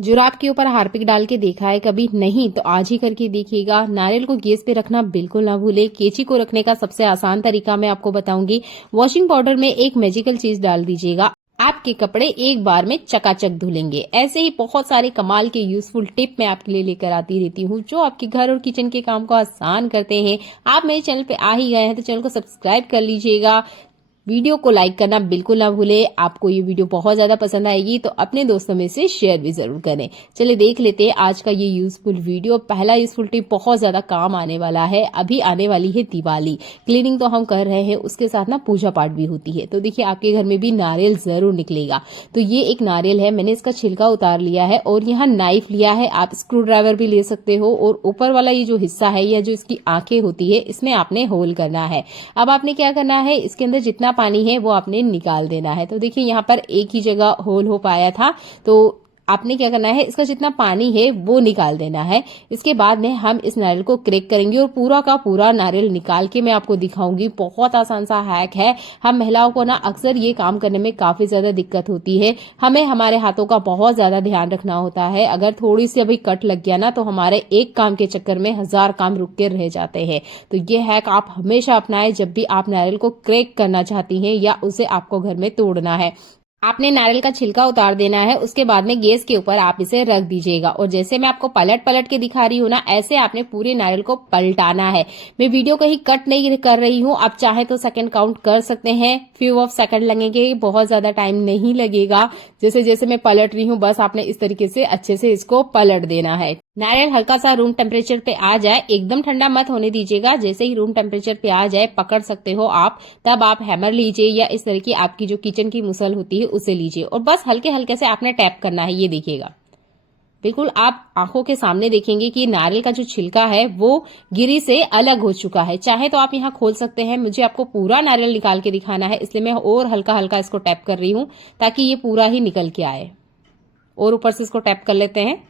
जुराब के ऊपर हार्पिक डाल के देखा है कभी? नहीं तो आज ही करके देखिएगा। नारियल को गैस पे रखना बिल्कुल ना भूले। केची को रखने का सबसे आसान तरीका मैं आपको बताऊंगी। वॉशिंग पाउडर में एक मैजिकल चीज डाल दीजिएगा, आपके कपड़े एक बार में चकाचक धुलेंगे। ऐसे ही बहुत सारे कमाल के यूजफुल टिप मैं आपके लिए लेकर आती रहती हूँ जो आपके घर और किचन के काम को आसान करते हैं। आप मेरे चैनल पे आ ही गए हैं तो चैनल को सब्सक्राइब कर लीजिएगा। वीडियो को लाइक करना बिल्कुल ना भूले। आपको ये वीडियो बहुत ज्यादा पसंद आएगी तो अपने दोस्तों में से शेयर भी जरूर करें। चलिए देख लेते हैं आज का ये यूजफुल वीडियो। पहला यूजफुल टिप बहुत ज्यादा काम आने वाला है। अभी आने वाली है दिवाली, क्लीनिंग तो हम कर रहे हैं, उसके साथ ना पूजा पाठ भी होती है। तो देखिए आपके घर में भी नारियल जरूर निकलेगा। तो ये एक नारियल है, मैंने इसका छिलका उतार लिया है और यहाँ नाइफ लिया है। आप स्क्रू ड्राइवर भी ले सकते हो। और ऊपर वाला ये जो हिस्सा है या जो इसकी आंखें होती है इसमें आपने होल करना है। अब आपने क्या करना है, इसके अंदर जितना पानी है वो आपने निकाल देना है। तो देखिए यहाँ पर एक ही जगह होल हो पाया था, तो आपने क्या करना है, इसका जितना पानी है वो निकाल देना है। इसके बाद में हम इस नारियल को क्रैक करेंगे और पूरा का पूरा नारियल निकाल के मैं आपको दिखाऊंगी। बहुत आसान सा हैक है। हम महिलाओं को ना अक्सर ये काम करने में काफी ज्यादा दिक्कत होती है। हमें हमारे हाथों का बहुत ज्यादा ध्यान रखना होता है। अगर थोड़ी सी अभी कट लग गया ना तो हमारे एक काम के चक्कर में 1000 काम रुक के रह जाते हैं। तो ये हैक आप हमेशा अपनाएं जब भी आप नारियल को क्रैक करना चाहती हैं या उसे आपको घर में तोड़ना है। आपने नारियल का छिलका उतार देना है। उसके बाद में गैस के ऊपर आप इसे रख दीजिएगा और जैसे मैं आपको पलट पलट के दिखा रही हूँ ना, ऐसे आपने पूरे नारियल को पलटाना है। मैं वीडियो कहीं कट नहीं कर रही हूँ, आप चाहे तो सेकंड काउंट कर सकते हैं। फ्यू ऑफ सेकंड लगेंगे, बहुत ज्यादा टाइम नहीं लगेगा। जैसे जैसे मैं पलट रही हूँ बस आपने इस तरीके से अच्छे से इसको पलट देना है। नारियल हल्का सा रूम टेम्परेचर पे आ जाए, एकदम ठंडा मत होने दीजिएगा। जैसे ही रूम टेम्परेचर पे आ जाए, पकड़ सकते हो आप, तब आप हैमर लीजिए या इस तरह की आपकी जो किचन की मुसल होती है उसे लीजिए और बस हल्के हल्के से आपने टैप करना है। ये देखिएगा, बिल्कुल आप आंखों के सामने देखेंगे कि नारियल का जो छिलका है वो गिरी से अलग हो चुका है। चाहे तो आप यहाँ खोल सकते हैं। मुझे आपको पूरा नारियल निकाल के दिखाना है इसलिए मैं और हल्का हल्का इसको टैप कर रही हूँ ताकि ये पूरा ही निकल के आए। और ऊपर से इसको टैप कर लेते हैं।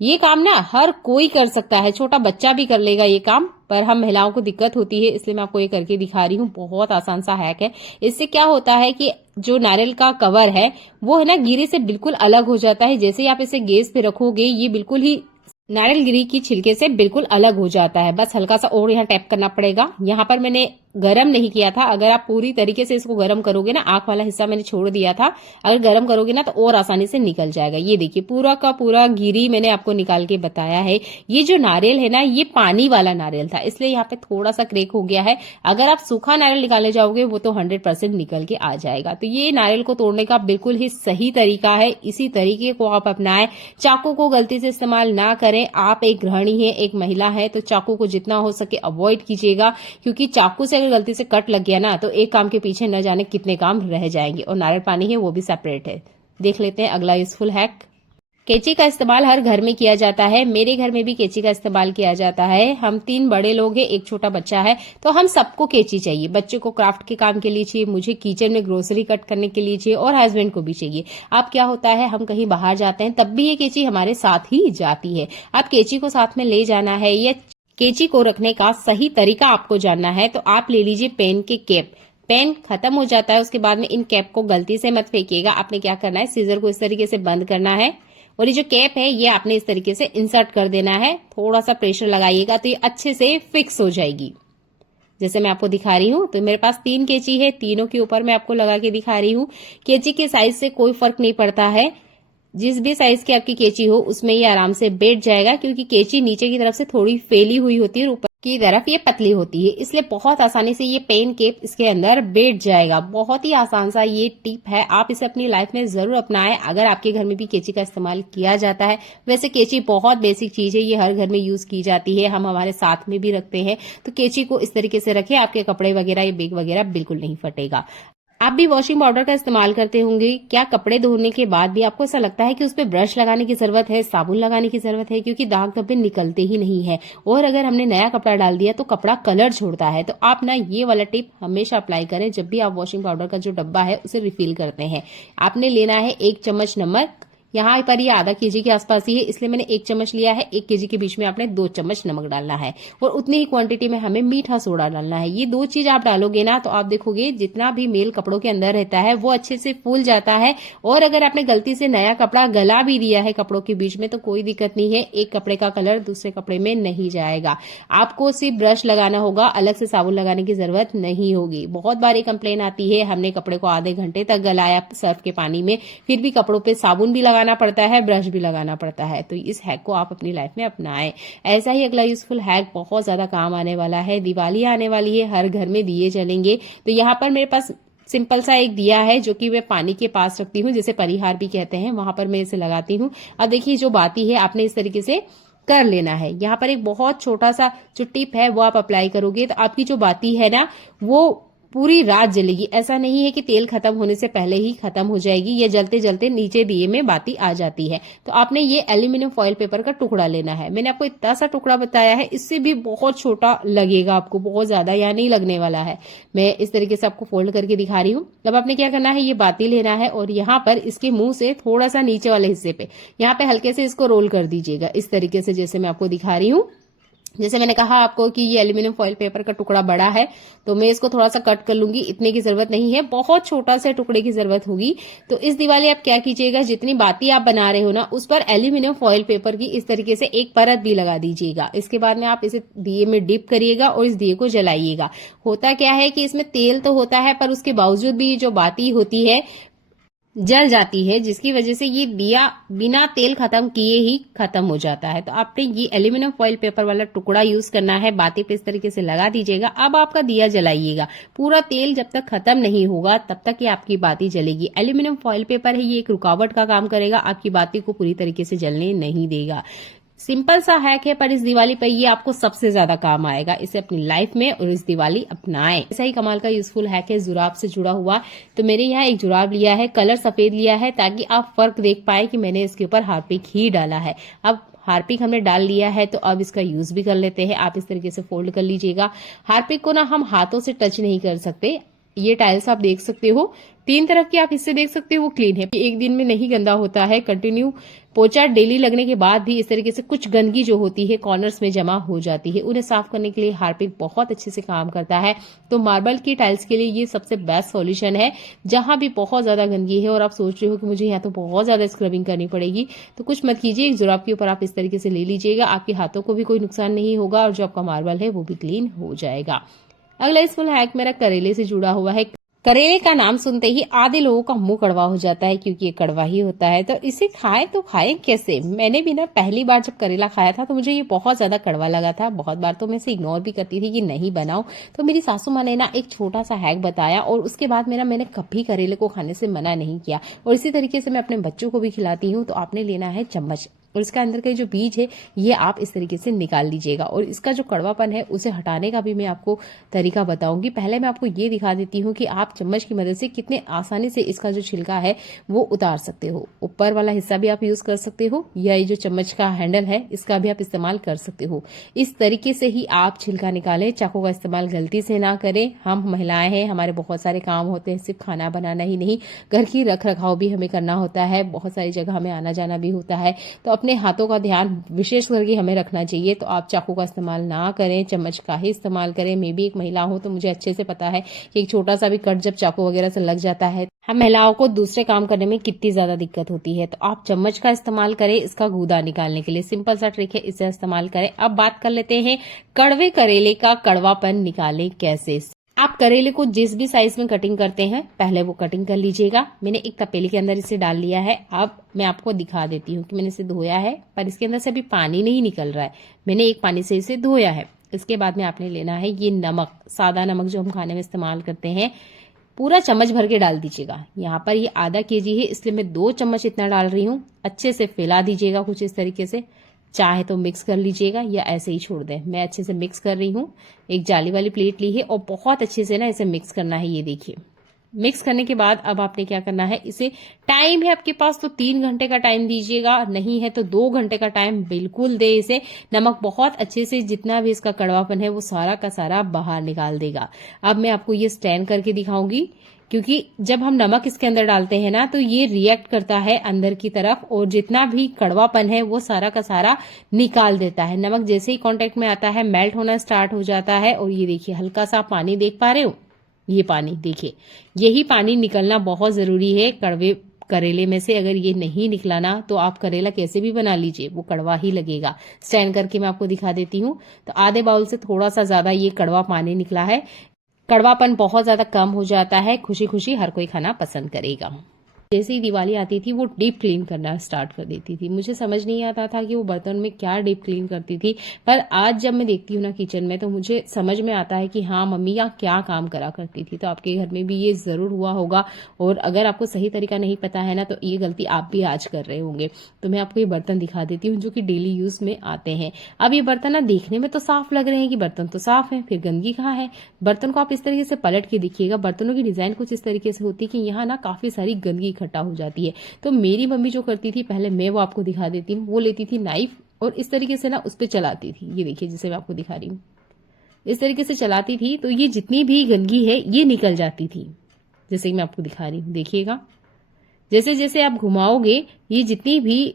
ये काम ना हर कोई कर सकता है, छोटा बच्चा भी कर लेगा ये काम, पर हम महिलाओं को दिक्कत होती है इसलिए मैं आपको ये करके दिखा रही हूँ। बहुत आसान सा हैक है। इससे क्या होता है कि जो नारियल का कवर है वो है ना गिरी से बिल्कुल अलग हो जाता है। जैसे ही आप इसे गैस पे रखोगे ये बिल्कुल ही नारियल गिरी की छिलके से बिल्कुल अलग हो जाता है। बस हल्का सा और यहाँ टैप करना पड़ेगा। यहाँ पर मैंने गरम नहीं किया था। अगर आप पूरी तरीके से इसको गरम करोगे ना, आंख वाला हिस्सा मैंने छोड़ दिया था, अगर गरम करोगे ना तो और आसानी से निकल जाएगा। ये देखिए पूरा का पूरा गिरी मैंने आपको निकाल के बताया है। ये जो नारियल है ना ये पानी वाला नारियल था इसलिए यहाँ पे थोड़ा सा क्रैक हो गया है। अगर आप सूखा नारियल निकालने जाओगे वो तो 100% निकल के आ जाएगा। तो ये नारियल को तोड़ने का बिल्कुल ही सही तरीका है। इसी तरीके को आप अपनाएं। चाकू को गलती से इस्तेमाल ना करें। आप एक गृहिणी है, एक महिला है, तो चाकू को जितना हो सके अवॉइड कीजिएगा क्योंकि चाकू से अगर गलती से कट लग गया ना तो एक काम के पीछे न जाने कितने काम रह जाएंगे। और नारियल पानी है वो भी सेपरेट है। देख लेते हैं अगला यूजफुल हैक। कैंची का इस्तेमाल हर घर में किया जाता है। मेरे घर में भी कैंची का इस्तेमाल किया जाता है। हम 3 बड़े लोग हैं, एक छोटा बच्चा है, तो हम सबको कैंची चाहिए। बच्चे को क्राफ्ट के काम के लिए चाहिए, मुझे किचन में ग्रोसरी कट करने के लिए चाहिए और हस्बैंड को भी चाहिए। अब क्या होता है, हम कहीं बाहर जाते हैं तब भी ये कैंची हमारे साथ ही जाती है। अब कैंची को साथ में ले जाना है या कैंची को रखने का सही तरीका आपको जानना है तो आप ले लीजिए पेन के कैप। पेन खत्म हो जाता है उसके बाद में इन कैप को गलती से मत फेंकिएगा। आपने क्या करना है, सीजर को इस तरीके से बंद करना है और ये जो कैप है ये आपने इस तरीके से इंसर्ट कर देना है। थोड़ा सा प्रेशर लगाइएगा तो ये अच्छे से फिक्स हो जाएगी। जैसे मैं आपको दिखा रही हूँ तो मेरे पास 3 कैंची है, तीनों के ऊपर मैं आपको लगा के दिखा रही हूँ। कैंची के साइज से कोई फर्क नहीं पड़ता है। जिस भी साइज की आपकी कैंची हो उसमें ये आराम से बैठ जाएगा क्योंकि कैंची नीचे की तरफ से थोड़ी फैली हुई होती है और ऊपर की तरफ ये पतली होती है, इसलिए बहुत आसानी से ये पेन केप इसके अंदर बैठ जाएगा। बहुत ही आसान सा ये टिप है, आप इसे अपनी लाइफ में जरूर अपनाएं अगर आपके घर में भी कैंची का इस्तेमाल किया जाता है। वैसे कैंची बहुत बेसिक चीज है, ये हर घर में यूज की जाती है, हम हमारे साथ में भी रखते हैं। तो कैंची को इस तरीके से रखें, आपके कपड़े वगैरह या बैग वगैरह बिल्कुल नहीं फटेगा। आप भी वॉशिंग पाउडर का इस्तेमाल करते होंगे। क्या कपड़े धोने के बाद भी आपको ऐसा लगता है कि उस पर ब्रश लगाने की जरूरत है, साबुन लगाने की जरूरत है, क्योंकि दाग धब्बे निकलते ही नहीं है और अगर हमने नया कपड़ा डाल दिया तो कपड़ा कलर छोड़ता है। तो आप ना ये वाला टिप हमेशा अप्लाई करें जब भी आप वॉशिंग पाउडर का जो डब्बा है उसे रिफिल करते हैं। आपने लेना है 1 चम्मच नमक यहाँ पर ये आधा केजी के आसपास ही है, इसलिए मैंने 1 चम्मच लिया है। 1 केजी के बीच में आपने 2 चम्मच नमक डालना है और उतनी ही क्वांटिटी में हमें मीठा सोडा डालना है। ये 2 चीज आप डालोगे ना तो आप देखोगे जितना भी मेल कपड़ों के अंदर रहता है वो अच्छे से फूल जाता है। और अगर आपने गलती से नया कपड़ा गला भी दिया है कपड़ों के बीच में तो कोई दिक्कत नहीं है, एक कपड़े का कलर दूसरे कपड़े में नहीं जाएगा। आपको सिर्फ ब्रश लगाना होगा, अलग से साबुन लगाने की जरूरत नहीं होगी। बहुत बार ये कंप्लेन आती है, हमने कपड़े को आधे घंटे तक गलाया सर्फ के पानी में, फिर भी कपड़ों पे साबुन भी लगाना पड़ता है, ब्रश भी लगाना पड़ता है। तो इस हैक को आप अपनी लाइफ में अपनाएं। ऐसा ही अगला यूजफुल हैक बहुत ज्यादा काम आने वाला है। दिवाली आने वाली है, हर घर में दिए जलेंगे, तो यहाँ पर मेरे पास सिंपल सा एक दिया है जो कि मैं पानी के पास रखती हूँ, जिसे परिहार भी कहते हैं, वहां पर मैं इसे लगाती हूँ। अब देखिए जो बाती है आपने इस तरीके से कर लेना है। यहाँ पर एक बहुत छोटा सा जो टिप है वो आप अप्लाई करोगे तो आपकी जो बाती है ना वो पूरी रात जलेगी। ऐसा नहीं है कि तेल खत्म होने से पहले ही खत्म हो जाएगी, या जलते जलते नीचे दिए में बाती आ जाती है। तो आपने ये एल्यूमिनियम फॉइल पेपर का टुकड़ा लेना है। मैंने आपको इतना सा टुकड़ा बताया है, इससे भी बहुत छोटा लगेगा आपको, बहुत ज्यादा यहाँ नहीं लगने वाला है। मैं इस तरीके से आपको फोल्ड करके दिखा रही हूँ। अब आपने क्या करना है, ये बाती लेना है और यहाँ पर इसके मुंह से थोड़ा सा नीचे वाले हिस्से पे यहाँ पे हल्के से इसको रोल कर दीजिएगा, इस तरीके से जैसे मैं आपको दिखा रही हूँ। जैसे मैंने कहा आपको कि ये एल्यूमिनियम फॉइल पेपर का टुकड़ा बड़ा है तो मैं इसको थोड़ा सा कट कर लूंगी, इतने की जरूरत नहीं है, बहुत छोटा सा टुकड़े की जरूरत होगी। तो इस दिवाली आप क्या कीजिएगा, जितनी बाती आप बना रहे हो ना उस पर एल्यूमिनियम फॉइल पेपर की इस तरीके से एक परत भी लगा दीजिएगा। इसके बाद में आप इसे दिए में डिप करिएगा और इस दिए को जलाइएगा। होता क्या है कि इसमें तेल तो होता है पर उसके बावजूद भी जो बाती होती है जल जाती है, जिसकी वजह से ये दिया बिना तेल खत्म किए ही खत्म हो जाता है। तो आपने ये एल्यूमिनियम फॉइल पेपर वाला टुकड़ा यूज करना है, बाती पे इस तरीके से लगा दीजिएगा। अब आपका दिया जलाइएगा, पूरा तेल जब तक खत्म नहीं होगा तब तक ये आपकी बाती जलेगी। एल्यूमिनियम फॉइल पेपर है, ये एक रुकावट का काम करेगा, आपकी बाती को पूरी तरीके से जलने नहीं देगा। सिंपल सा हैक है पर इस दिवाली पर ये आपको सबसे ज्यादा काम आएगा। इसे अपनी लाइफ में और इस दिवाली अपनाएं। ऐसा ही कमाल का यूजफुल हैक है जुराब से जुड़ा हुआ। तो मेरे यहाँ एक जुराब लिया है, कलर सफेद लिया है ताकि आप फर्क देख पाए कि मैंने इसके ऊपर हार्पिक ही डाला है। अब हार्पिक हमने डाल लिया है तो अब इसका यूज भी कर लेते हैं। आप इस तरीके से फोल्ड कर लीजिएगा। हार्पिक को ना हम हाथों से टच नहीं कर सकते। ये टाइल्स आप देख सकते हो, 3 तरफ के आप हिस्से देख सकते हो, वो क्लीन है, एक दिन में नहीं गंदा होता है। कंटिन्यू पोछा डेली लगने के बाद भी इस तरीके से कुछ गंदगी जो होती है कॉर्नर्स में जमा हो जाती है, उन्हें साफ करने के लिए हार्पिक बहुत अच्छे से काम करता है। तो मार्बल की टाइल्स के लिए ये सबसे बेस्ट सॉल्यूशन है। जहां भी बहुत ज्यादा गंदगी है और आप सोच रहे हो कि मुझे यहाँ तो बहुत ज्यादा स्क्रबिंग करनी पड़ेगी, तो कुछ मत कीजिए, एक जुराब के ऊपर आप इस तरीके से ले लीजिएगा, आपके हाथों को भी कोई नुकसान नहीं होगा और जो आपका मार्बल है वो भी क्लीन हो जाएगा। अगला यूजफुल हैक मेरा करेले से जुड़ा हुआ है। करेले का नाम सुनते ही आधे लोगों का मुंह कड़वा हो जाता है क्योंकि ये कड़वा ही होता है। तो इसे खाएं तो खाएं कैसे? मैंने भी ना पहली बार जब करेला खाया था तो मुझे ये बहुत ज्यादा कड़वा लगा था। बहुत बार तो मैं इसे इग्नोर भी करती थी कि नहीं बनाओ। तो मेरी सासू माँ ने ना एक छोटा सा हैक बताया और उसके बाद मैंने कभी करेले को खाने से मना नहीं किया। और इसी तरीके से मैं अपने बच्चों को भी खिलाती हूँ। तो आपने लेना है चम्मच और इसका अंदर का जो बीज है ये आप इस तरीके से निकाल लीजिएगा और इसका जो कड़वापन है उसे हटाने का भी मैं आपको तरीका बताऊंगी। पहले मैं आपको ये दिखा देती हूँ कि आप चम्मच की मदद से कितने आसानी से इसका जो छिलका है वो उतार सकते हो। ऊपर वाला हिस्सा भी आप यूज कर सकते हो या ये जो चम्मच का हैंडल है इसका भी आप इस्तेमाल कर सकते हो। इस तरीके से ही आप छिलका निकालें, चाकू का इस्तेमाल गलती से ना करें। हम महिलाएं हैं, हमारे बहुत सारे काम होते हैं, सिर्फ खाना बनाना ही नहीं, घर की रख रखाव भी हमें करना होता है, बहुत सारी जगह हमें आना जाना भी होता है। तो अपने हाथों का ध्यान विशेष करके हमें रखना चाहिए। तो आप चाकू का इस्तेमाल ना करें, चम्मच का ही इस्तेमाल करें। मैं भी एक महिला हूं तो मुझे अच्छे से पता है कि एक छोटा सा भी कट जब चाकू वगैरह से लग जाता है, हम महिलाओं को दूसरे काम करने में कितनी ज्यादा दिक्कत होती है। तो आप चम्मच का इस्तेमाल करें इसका गूदा निकालने के लिए। सिंपल सा ट्रिक है, इसे इस्तेमाल करें। अब बात कर लेते हैं कड़वे करेले का कड़वापन निकालें कैसे। आप करेले को जिस भी साइज में कटिंग करते हैं पहले वो कटिंग कर लीजिएगा। मैंने एक तपेली के अंदर इसे डाल लिया है। अब मैं आपको दिखा देती हूँ कि मैंने इसे धोया है पर इसके अंदर से अभी पानी नहीं निकल रहा है। मैंने एक पानी से इसे धोया है। इसके बाद में आपने लेना है ये नमक, सादा नमक जो हम खाने में इस्तेमाल करते हैं, पूरा चम्मच भर के डाल दीजिएगा। यहाँ पर ये आधा केजी है इसलिए मैं 2 चम्मच इतना डाल रही हूँ। अच्छे से फैला दीजिएगा कुछ इस तरीके से, चाहे तो मिक्स कर लीजिएगा या ऐसे ही छोड़ दें। मैं अच्छे से मिक्स कर रही हूँ। एक जाली वाली प्लेट ली है और बहुत अच्छे से ना इसे मिक्स करना है। ये देखिए, मिक्स करने के बाद अब आपने क्या करना है, इसे टाइम है आपके पास तो 3 घंटे का टाइम दीजिएगा, नहीं है तो 2 घंटे का टाइम बिल्कुल दे इसे। नमक बहुत अच्छे से जितना भी इसका कड़वापन है वो सारा का सारा बाहर निकाल देगा। अब मैं आपको ये स्टैंड करके दिखाऊंगी। क्योंकि जब हम नमक इसके अंदर डालते हैं ना तो ये रिएक्ट करता है अंदर की तरफ और जितना भी कड़वापन है वो सारा का सारा निकाल देता है। नमक जैसे ही कांटेक्ट में आता है मेल्ट होना स्टार्ट हो जाता है और ये देखिए हल्का सा पानी देख पा रहे हो, ये पानी देखिए, यही पानी निकलना बहुत जरूरी है कड़वे करेले में से। अगर ये नहीं निकला ना तो आप करेला कैसे भी बना लीजिए वो कड़वा ही लगेगा। स्टैंड करके मैं आपको दिखा देती हूँ। तो आधे बाउल से थोड़ा सा ज्यादा ये कड़वा पानी निकला है। कड़वापन बहुत ज्यादा कम हो जाता है, खुशी खुशी हर कोई खाना पसंद करेगा। जैसे ही दिवाली आती थी वो डीप क्लीन करना स्टार्ट कर देती थी। मुझे समझ नहीं आता था कि वो बर्तन में क्या डीप क्लीन करती थी, पर आज जब मैं देखती हूँ ना किचन में तो मुझे समझ में आता है कि हाँ मम्मी यहाँ क्या काम करा करती थी। तो आपके घर में भी ये जरूर हुआ होगा और अगर आपको सही तरीका नहीं पता है ना तो ये गलती आप भी आज कर रहे होंगे। तो मैं आपको ये बर्तन दिखा देती हूँ जो कि डेली यूज में आते हैं। अब ये बर्तन ना देखने में तो साफ लग रहे हैं कि बर्तन तो साफ है, फिर गंदगी कहाँ है। बर्तन को आप इस तरीके से पलट के देखिएगा, बर्तनों की डिजाइन कुछ इस तरीके से होती है कि यहाँ ना काफी सारी गंदगी इकट्ठा हो जाती है। तो मेरी मम्मी जो करती थी, पहले मैं वो आपको दिखा देती हूँ, वो लेती थी नाइफ और इस तरीके से ना उस पर चलाती थी। ये देखिए जैसे मैं आपको दिखा रही हूँ, इस तरीके से चलाती थी तो ये जितनी भी गंदगी है ये निकल जाती थी। जैसे मैं आपको दिखा रही हूँ, देखिएगा जैसे जैसे आप घुमाओगे ये जितनी भी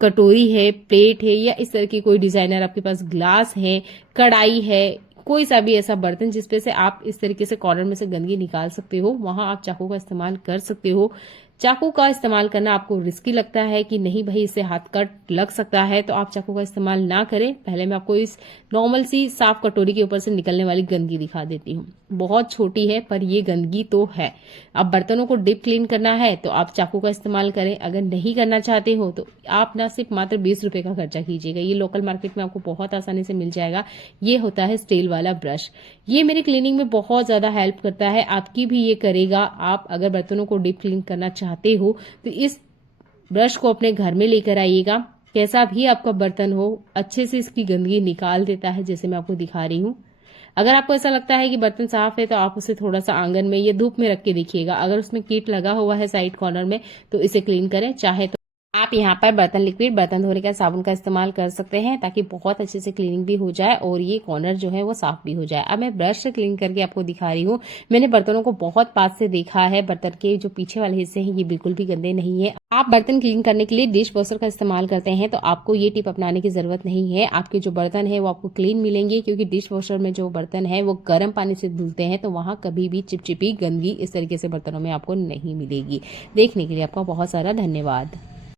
कटोरी है, प्लेट है या इस तरह की कोई डिजाइनर आपके पास ग्लास है, कढ़ाई है, कोई सा भी ऐसा बर्तन जिसपे से आप इस तरीके से कॉर्नर में से गंदगी निकाल सकते हो, वहां आप चाकू का इस्तेमाल कर सकते हो। चाकू का इस्तेमाल करना आपको रिस्की लगता है कि नहीं भाई इससे हाथ कट लग सकता है, तो आप चाकू का इस्तेमाल ना करें। पहले मैं आपको इस नॉर्मल सी साफ कटोरी के ऊपर से निकलने वाली गंदगी दिखा देती हूँ। बहुत छोटी है पर ये गंदगी तो है। अब बर्तनों को डीप क्लीन करना है तो आप चाकू का इस्तेमाल करें, अगर नहीं करना चाहते हो तो आप ना सिर्फ मात्र 20 रुपए का खर्चा कीजिएगा। ये लोकल मार्केट में आपको बहुत आसानी से मिल जाएगा। ये होता है स्टील वाला ब्रश। ये मेरी क्लीनिंग में बहुत ज्यादा हेल्प करता है, आपकी भी ये करेगा। आप अगर बर्तनों को डीप क्लीन करना चाहते हो तो इस ब्रश को अपने घर में लेकर आइएगा। कैसा भी आपका बर्तन हो अच्छे से इसकी गंदगी निकाल देता है, जैसे मैं आपको दिखा रही हूँ। अगर आपको ऐसा लगता है कि बर्तन साफ है तो आप उसे थोड़ा सा आंगन में या धूप में रख के देखिएगा। अगर उसमें कीट लगा हुआ है साइड कॉर्नर में तो इसे क्लीन करें। चाहे तो आप यहाँ पर बर्तन लिक्विड, बर्तन धोने का साबुन का इस्तेमाल कर सकते हैं ताकि बहुत अच्छे से क्लीनिंग भी हो जाए और ये कॉर्नर जो है वो साफ भी हो जाए। अब मैं ब्रश से क्लीन करके आपको दिखा रही हूँ। मैंने बर्तनों को बहुत पास से देखा है, बर्तन के जो पीछे वाले हिस्से हैं ये बिल्कुल भी गंदे नहीं है। आप बर्तन क्लीन करने के लिए डिश वॉशर का इस्तेमाल करते हैं तो आपको ये टिप अपनाने की जरूरत नहीं है। आपके जो बर्तन है वो आपको क्लीन मिलेंगे, क्योंकि डिश वॉशर में जो बर्तन है वो गर्म पानी से धुलते हैं तो वहां कभी भी चिपचिपी गंदगी इस तरीके से बर्तनों में आपको नहीं मिलेगी। देखने के लिए आपका बहुत सारा धन्यवाद।